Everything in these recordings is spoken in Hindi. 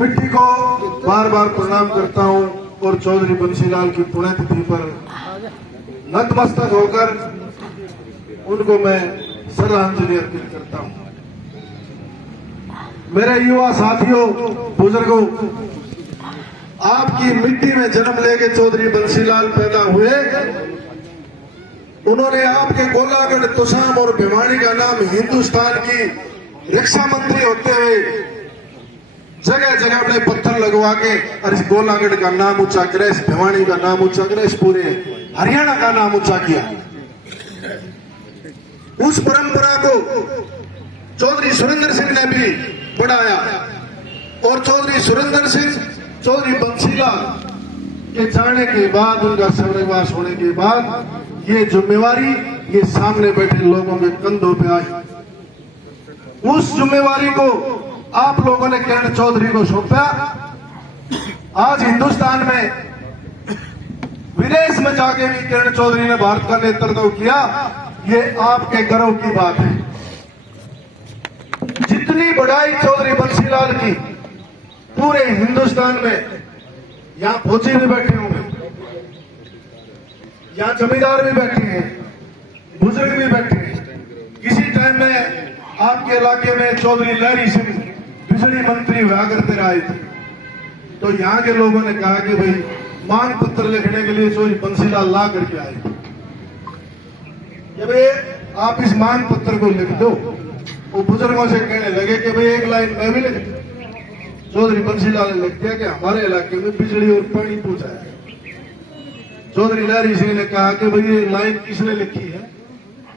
मिट्टी को बार बार प्रणाम करता हूं और चौधरी बंसीलाल की पुण्यतिथि पर नतमस्तक होकर उनको मैं श्रद्धांजलि अर्पित करता हूं। मेरे युवा साथियों, बुजुर्गों, आपकी मिट्टी में जन्म लेके चौधरी बंसीलाल पैदा हुए। उन्होंने आपके गोलागढ़, तुसाम और भिवानी का नाम हिंदुस्तान की रक्षा मंत्री होते हुए जगह जगह अपने पत्थर लगवा के और इस गोलागढ़ का नाम ऊंचा करे, इस भिवानी का नाम ऊंचा करे, इस पूरे हरियाणा का नाम ऊंचा किया। उस परंपरा को चौधरी सुरेंद्र सिंह ने भी बढ़ाया और चौधरी सुरेंद्र सिंह, चौधरी बंसीलाल के जाने के बाद, उनका स्वर्गवास होने के बाद ये जिम्मेवारी ये सामने बैठे लोगों के कंधों पे आई। उस जिम्मेवारी को आप लोगों ने किरण चौधरी को सौंपा। आज हिंदुस्तान में, विदेश में जाके भी किरण चौधरी ने भारत का नेतृत्व किया। ये आपके गर्व की बात है। जितनी बढ़ाई चौधरी बंसीलाल की पूरे हिंदुस्तान में, यहां फौजी भी बैठे होंगे, यहाँ जमींदार भी बैठे हैं, बुजुर्ग भी बैठे हैं। किसी टाइम में आपके इलाके में चौधरी लहरी सिंह बिजली मंत्री हुआ करते रहे थे, तो यहाँ के लोगों ने कहा कि भाई मांग पत्र लिखने के लिए चौधरी बंसीलाल ला करके आए। जब आप इस मांग पत्र को लिख दो, वो बुजुर्गों से कहने लगे कि भाई एक लाइन मैं भी लिख दूं। चौधरी बंसीलाल ने लिख दिया कि हमारे इलाके में बिजली और पानी पहुंचा है। चौधरी लहरी सिंह ने कहा कि भाई ये लाइन किसने लिखी है?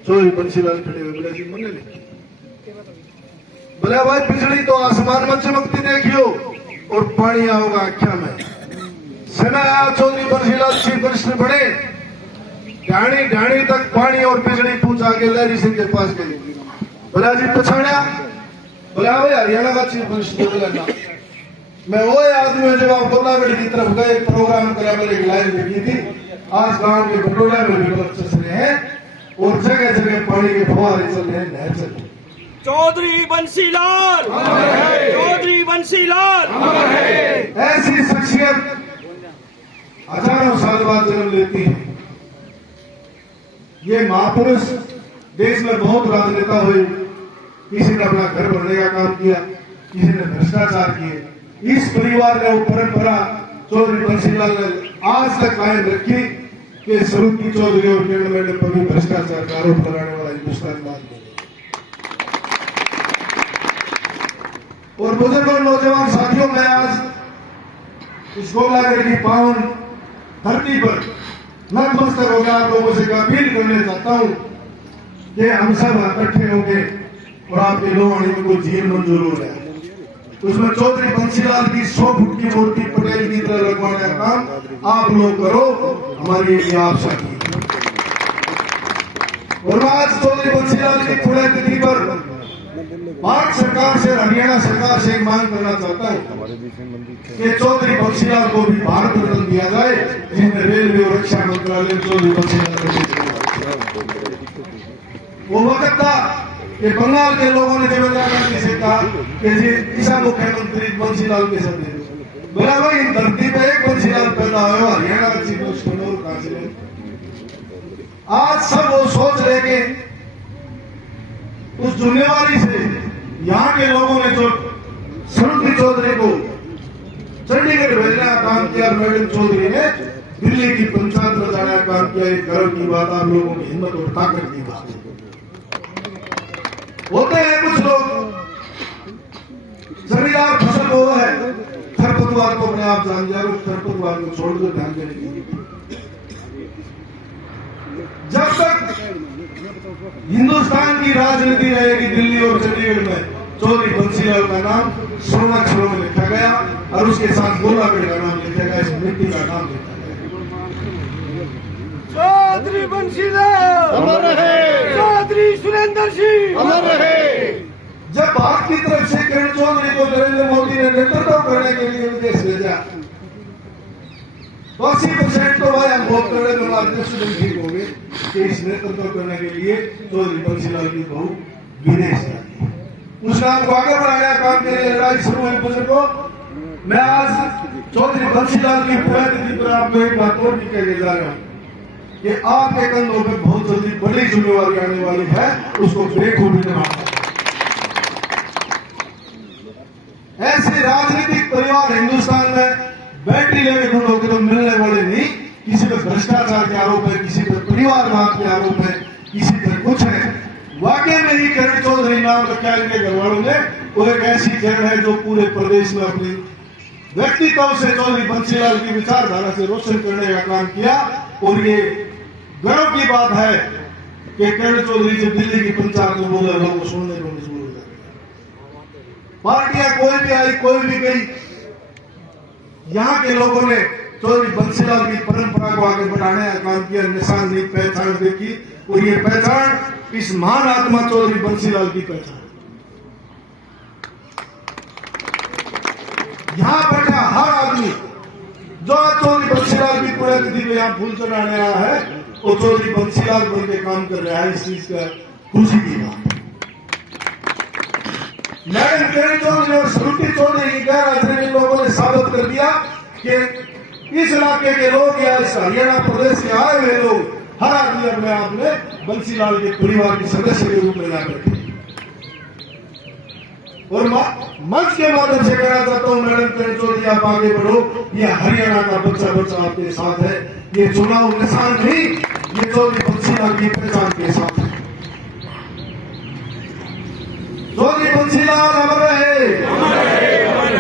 चौधरी बंसीलाल खड़े हुए बोले जी मैंने लिखी। बोले भाई बिजली तो आसमान में चमकती देखियो और पानी आओगा आख्या में। समय आया चौधरी बंसीलाल चीफ मिनिस्टर बने, ढाणी ढाणी तक पानी और बिजली पहुंचा के लहरी सिंह के पास गए। बोला जी पछाड़ा? बोला भाई हरियाणा का चीफ मिनिस्टर। बोला ना, मैं वो आदमी हूं जब आप गोलागढ़ की तरफ गए, प्रोग्राम करा, मैंने एक लाइन लिखी थी। आज गांव के बटोला में भी बल्ब चल रहे हैं और जगह जगह पानी के फुहारे चल रहे हैं, नहर चल रही है। चौधरी बंसीलाल, चौधरी बंसीलाल। ऐसी शख्सियत हजारों साल बाद जन्म लेती है। ये महापुरुष देश में बहुत राजनेता हुए, किसी ने अपना घर भरने का काम किया, किसी ने भ्रष्टाचार किए। इस परिवार ने वो परंपरा चौधरी बंसीलाल ने आज तक कायम रखी कि स्वरूपी चौधरी और किरण ने कभी भ्रष्टाचार का आरोप लगाने वाला हिंदुस्तान बाद में। और बुजुर्गों, नौजवान साथियों, मैं आज इस गोलागढ़ की पावन धरती पर नतमस्तक होकर आप लोगों से अपील करने चाहता हूं कि हम सब इकट्ठे होंगे और आपके लोहानी में कोई झील मंजूर हो जाए, उसमें चौधरी बंसीलाल की 100 फुट की मूर्ति पटेल की तरह लगवाने का काम आप लोग करो। हमारी ये आशा की। और आज चौधरी बंसीलाल की पुण्यतिथि पर भारत सरकार से, हरियाणा सरकार से एक मांग करना चाहता हूं कि चौधरी बंसीलाल को भी भारत रत्न दिया जाए, जिसमें रेलवे और रक्षा मंत्रालय चौधरी बंसीलाल को। वो वक्त था कि बंगाल के लोगों ने देवेंद्र गांधी से कहा कि जी ईसा मुख्यमंत्री बंसीलाल के साथ दे। बोला भाई इन धरती पे एक बंसीलाल पैदा हुआ, हरियाणा का चीफ मिनिस्टर और कहां से? आज सब वो सोच रहे कि उस जिम्मेवारी से यहाँ के लोगों ने जो स्वरूपी चौधरी को चंडीगढ़ भेजने का काम किया, मैडम चौधरी ने दिल्ली की पंचायत में जाने का काम किया। एक गर्व की बात, आप लोगों की हिम्मत और ताकत की बात। होते हैं कुछ लोग जमींदार फसल को है, खरपतवार को अपने आप जान जाए, उस खरपतवार को छोड़ दो, ध्यान देने की। जब तक हिंदुस्तान की राजनीति रहेगी दिल्ली और चंडीगढ़ में, चौधरी बंसीलाल का नाम स्वर्णाक्षरों में लिखा गया और उसके साथ गोलागढ़ का नाम लिखा गया, इस मिट्टी का नाम लिखा गया। चौधरी बंसीलाल अमर रहे, चौधरी सुरेंद्र सिंह अमर रहे। जब भारत की तरफ से किरण चौधरी को नरेंद्र मोदी ने नेतृत्व करने के लिए विदेश भेजा, 80% तो भाई हम बहुत करने में हमारे स्टूडेंट ठीक हो गए कि इस नेतृत्व करने के लिए चौधरी बंसीलाल की बहू विदेश जाती है। उस काम को आगे बढ़ाया, काम के लिए लड़ाई शुरू हुई। बुजुर्गों, मैं आज चौधरी बंसीलाल की पुण्यतिथि पर आपको एक बात और कहने जा रहा हूं कि आपके कंधों पे बहुत जल्दी बड़ी जिम्मेवारी आने वाली है, उसको बेखूबी निभाना। ऐसे राजनीतिक परिवार हिंदुस्तान में बैटरी लेने खड़े होकर तो मिलने वाले नहीं। किसी पे भ्रष्टाचार के आरोप है, किसी पे परिवारवाद के आरोप है, किसी पे कुछ है। वाकई में ही किरण चौधरी नाम रखा इनके घर वालों ने, वो एक ऐसी किरण है जो पूरे प्रदेश में अपनी व्यक्तित्व से चौधरी बंसीलाल की विचारधारा से रोशन करने का काम किया। और ये गर्व की बात है कि किरण चौधरी जब दिल्ली की पंचायत में बोले, लोगों को सुनने को मजबूर हो जाते। पार्टियां कोई भी आई, कोई भी गई, यहाँ के लोगों ने चौधरी बंसीलाल की परंपरा को आगे बढ़ाने का काम किया, निशान नहीं पहचान देखी। और ये पहचान इस महान आत्मा चौधरी बंसीलाल की पहचान। यहां बैठा हर आदमी जो आज चौधरी बंसीलाल की पुण्यतिथि पे यहाँ फूल चढ़ाने आया है, वो चौधरी बंसीलाल बन के काम कर रहा है। इस चीज का खुशी की बात। मैडम किरण चौधरी और श्रुति चौधरी की गैर हाजिरी में लोगों ने साबित कर दिया कि इस इलाके के लोग या इस हरियाणा प्रदेश से आए हुए लोग हर आदमी अपने आप में बंसीलाल के परिवार के सदस्य के रूप में ला बैठे। और मंच के माध्यम से कहना चाहता हूं, मैडम किरण चौधरी आप आगे बढ़ो। ये हरियाणा का बच्चा बच्चा आपके साथ है। ये चुनाव निशान नहीं, ये चौधरी बंसीलाल की पहचान के साथ है। चौधरी बंसीलाल अमर रहे।